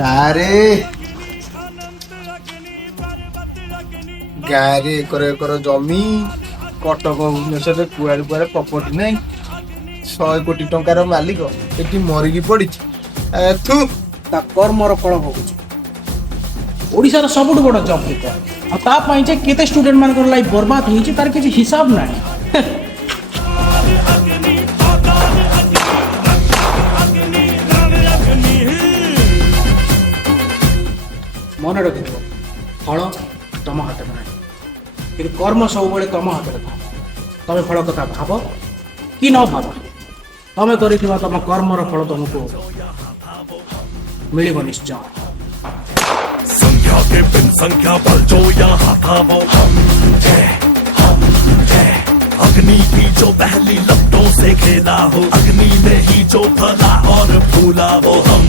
ଗାଁରେ ଗାଁରେ acre acre ଜମି କଟକ ଭୁବନେଶ୍ୱରରେ କୁଆଡେ କୁଆଡେ ପ୍ରପର୍ଟି ନାହିଁ 100 କୋଟି ଟଙ୍କାର ମାଲିକ ଏଠି ମରିକି ପଡିଛି ଏଥୁ ତା କର୍ମର ଫଳ ଭୋଗୁଛି। ଓଡ଼ିଶାର ସବୁଠୁ ବଡ଼ ଜବ୍ ରିକର୍ଡ ଆଉ ତା ପାଇଁ ଯେ କେତେ ଷ୍ଟୁଡେଣ୍ଟ ମାନଙ୍କର ଲାଇଫ୍ ବର୍ବାଦ ହେଇଛି ତାର କିଛି ହିସାବ ନାହିଁ। ମନେ ରଖିଥିବ ଫଳ ତମ ହାତରେ ନାହିଁ କିନ୍ତୁ କର୍ମ ସବୁବେଳେ ତମ ହାତରେ ଥାଏ। ତମେ ଫଳ କଥା ଭାବ କି ନ ଭାବ ତମେ କରିଥିବା ତମ କର୍ମର ଫଳ ତମକୁ ମିଳିବ ନିଶ୍ଚୟ। संख्या के बिन संख्या पर जो यहाँ था वो हम थे। अग्नि की जो पहली लपटों से खेला हो अग्नि में ही जो फला और फूला वो हम